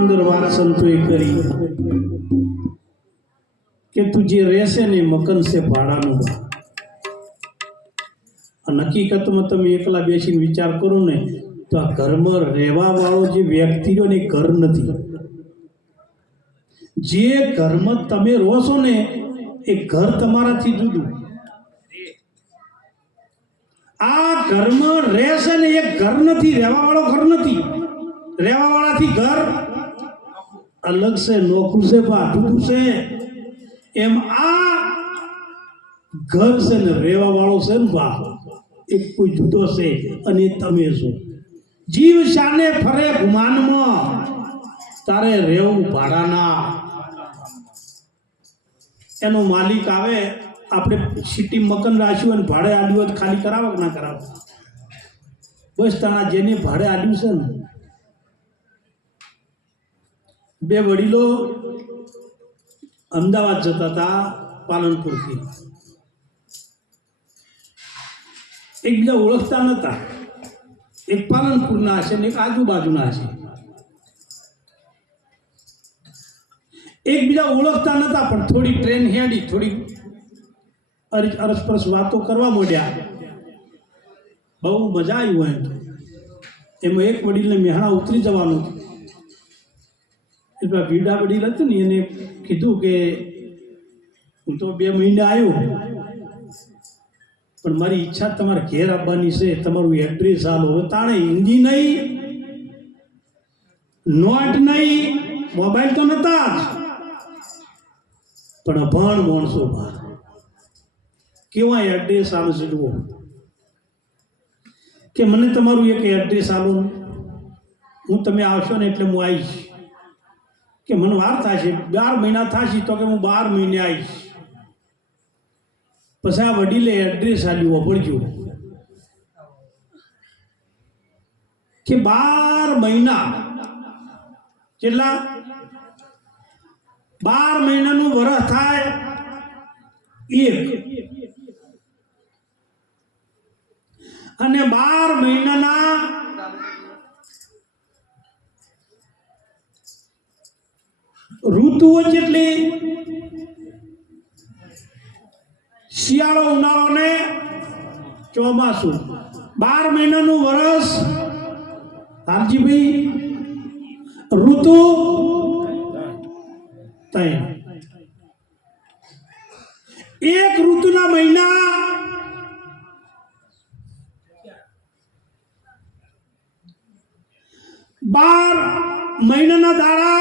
સુંદર વાત સંતોએ કરી કે તું જે રહેશે ને મકાન છે ભાડાનું. હકીકતમાં તમે એકલા બેસીને વિચાર કરો ને તો આ ઘરમાં રહેવા વાળો જે વ્યક્તિ રહ્યો ને એ ઘર નથી. જે ઘરમાં તમે રહો છો ને એ ઘર તમારાથી જુદું. આ ઘરમાં રહેશે ને એ ઘર નથી, રહેવા વાળો ઘર નથી. રહેવા વાળાથી ઘર અલગ છે, નોખું છે, જુદું છે. એમ આ ઘર છે ને રહેવા વાળો છે ને બા એક કોઈ જુદો છે અને તમે છો. જીવ શાને ફરે ગુમાનમાં, તારે રહેવું ભાડાના. એનો માલિક આવે, આપણે સિટી મકાન રાખ્યું અને ભાડે આલ્યું હોય ખાલી કરાવો કે ના કરાવો? બસ તાણા જેને ભાડે આલ્યું છે ને. બે વડીલો અમદાવાદ જતા હતા પાલનપુરથી. એકબીજા ઓળખતા નહોતા. એક પાલનપુરના છે ને એક આજુબાજુના છે. એકબીજા ઓળખતા નહોતા પણ થોડી ટ્રેન હેડી, થોડી અરસપરસ વાતો કરવા માંડ્યા. બહુ મજા આવી હોય. એમાં એક વડીલને મેહાણા ઉતરી જવાનું. એટલે ભીડા વડીલ હતું ને એને કીધું કે હું તો 2 મહિને આવ્યો પણ મારી ઈચ્છા તમારે ઘેર આવવાની છે, તમારું એડ્રેસ આલો. તાણે હિન્દી નહીં, નોટ નહીં, મોબાઈલ તો નતા જ, પણ અભણ માણસો બહાર કેવા એડ્રેસ આલો છે જુઓ. કે મને તમારું એક એડ્રેસ આલો, હું તમે આવશો ને એટલે હું આવીશ. કે મને વાર થશે, 12 મહિના થશે તો કે હું 12 મહિને આવીશ. પછી આ વડીલે એડ્રેસ આલ્યું, વાપરજો કે 12 મહિના કેટલા? 12 મહિનાનું વરસ થાય એક, અને 12 મહિનાના ઋતુઓ જેટલી? શિયાળો, ઉનાળો ને ચોમાસું. 12 મહિનાનું વર્ષ હારજીભાઈ, ઋતુ 3. એક ઋતુના મહિના 12 મહિનાના દાડા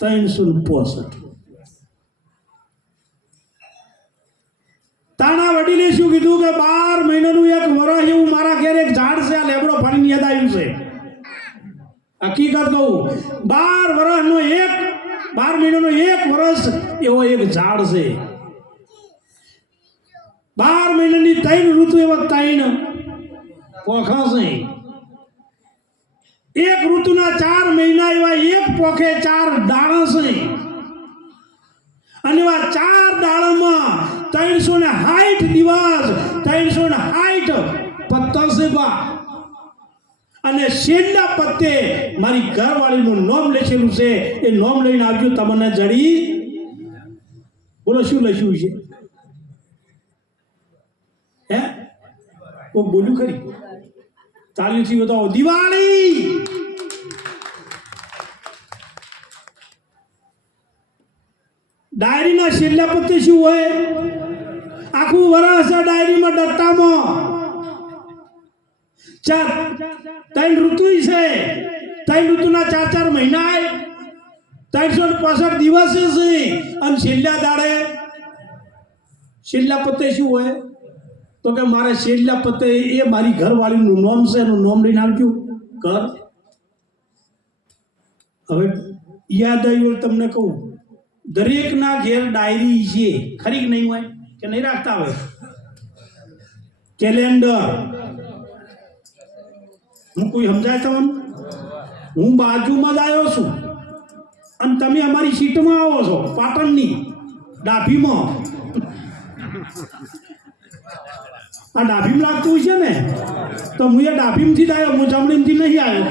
365. તાણા વડીલે શું કીધું કે 12 મહિનાનું એક વર્ષ એવું મારા ઘેર એક ઝાડ છે, આ લેબડો ફાડીને યાદ આવ્યું છે. હકીકત કહું, 12 વર્ષનો 12 મહિનાનો એક વર્ષ એવો એક ઝાડ છે. 12 મહિનાની 3 ઋતુ એવા 3 પોખા છે. એક ઋતુના 4 મહિના એવા એક પોખે 4 દાણા છે. અને એવા 4 દાડામાં 360 દિવસ, 360 પત્તા છે બા. અને છેલ્લા પત્તે મારી ઘરવાળીનું નામ લખેલું છે. એ નામ લઈને આવજો, તમને જડી. બોલો શું લખ્યું છે? હે કોઈ બોલ્યું ખરી? તાળીઓથી બતાવો. દિવાળી. ડાયરીના છેલ્લા પત્તે શું હોય? આખું વર્ષ ડાયરીમાં ડટ્ટામાં 3 ઋતુ છે. 3 ઋતુના 4 મહિના, 365 દિવસ છે. અને છેલ્લા દાડે છેલ્લા પત્તે શું હોય? તો કે મારે છેલ્લા પત્તે એ મારી ઘરવાળીનું નામ છે, એનું નામ લઈને આવજો ઘર. હવે યાદ આવ્યું તમને કહું, દરેકના ઘેર ડાયરી છે, ખરી કે નહીં હોય? કે નહીં રાખતા હોય? કેલેન્ડર. હું કોઈ સમજાય તમને? હું બાજુમાં જ આવ્યો છું અને તમે અમારી સીટમાં આવો છો, પાટણની ડાભીમાં. આ ડાભીમ લાગતું છે ને તો હું એ ડાભીમથી જ આવ્યો, હું જમણીમથી નહીં આવ્યો.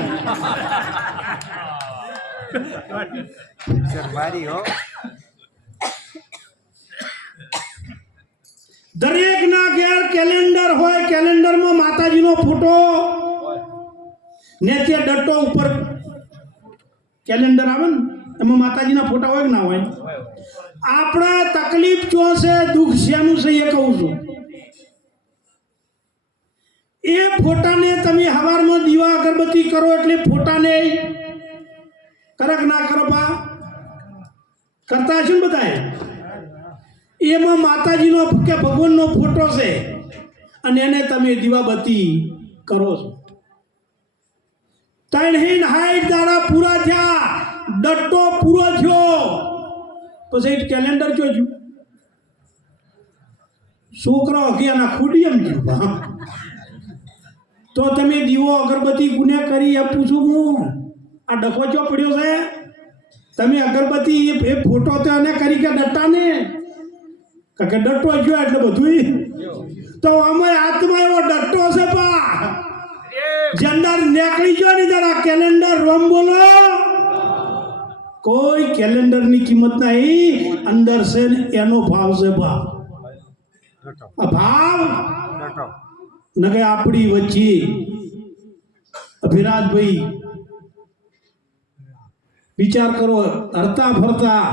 દરેકના ઘેર કેલેન્ડર હોય, કેલેન્ડરમાં માતાજીનો ફોટો ને તે ડટ્ટો ઉપર કેલેન્ડર આવે ને એમાં માતાજીના ફોટા હોય કે ના હોય? આપણા તકલીફ જો છે, દુઃખ શેનું છે એ કહું છું. એ ફોટાને તમે સવારમાં દીવા અગરબત્તી કરો એટલે ફોટાને કરક ના કરો બા કરતા હશે ને બધા. એમાં માતાજીનો કે ભગવાનનો ફોટો છે અને એને તમે દીવાબત્તી કરો છો. 360 દાડા પૂરા થયા, ડટ્ટો પૂરો થયો, પછી કેલેન્ડર જોજો. છોકરાઓ કે આના ખૂટી એમ ગયું. તો તમે દીવો અગરબત્તી ગુને કરી એ પૂછું હું, આ ડખો ચો પડ્યો છે? તમે અગરબત્તી એ ફોટો તો એને કરી કે ડટ્ટાને કે ડટ્ટો ગયો એટલે બધું. તો આમાં આત્મા એવો ડટ્ટો છે પા જંદર નીકળી ગયો ને જરા કેલેન્ડર રોમ બોલો. કોઈ કેલેન્ડરની કિંમત નહીં, અંદર છે ને એનો ભાવ છે બા. આ ભાવ ન કે આપણી વચ્ચે અભિરાજભાઈ વિચાર કરો, હરતા ફરતા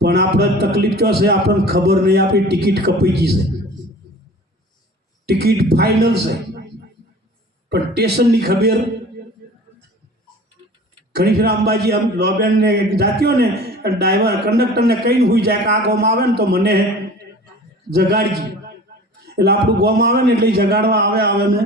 પણ આપણે તકલીફ તો છે, આપણને ખબર નહીં. આપણી ટિકિટ કપાઈ ગઈ છે, ટિકિટ ફાઇનલ છે પણ સ્ટેશનની ખબર. ઘણી ફેર અંબાજી આમ લોબેનને જાતીઓ ને ડ્રાઈવર કંડક્ટરને કહીને હોઈ જાય કે આ ગોમ આવે ને તો મને જગાડજી. એટલે આપણું ગોમ આવે ને એટલે જગાડવા આવે ને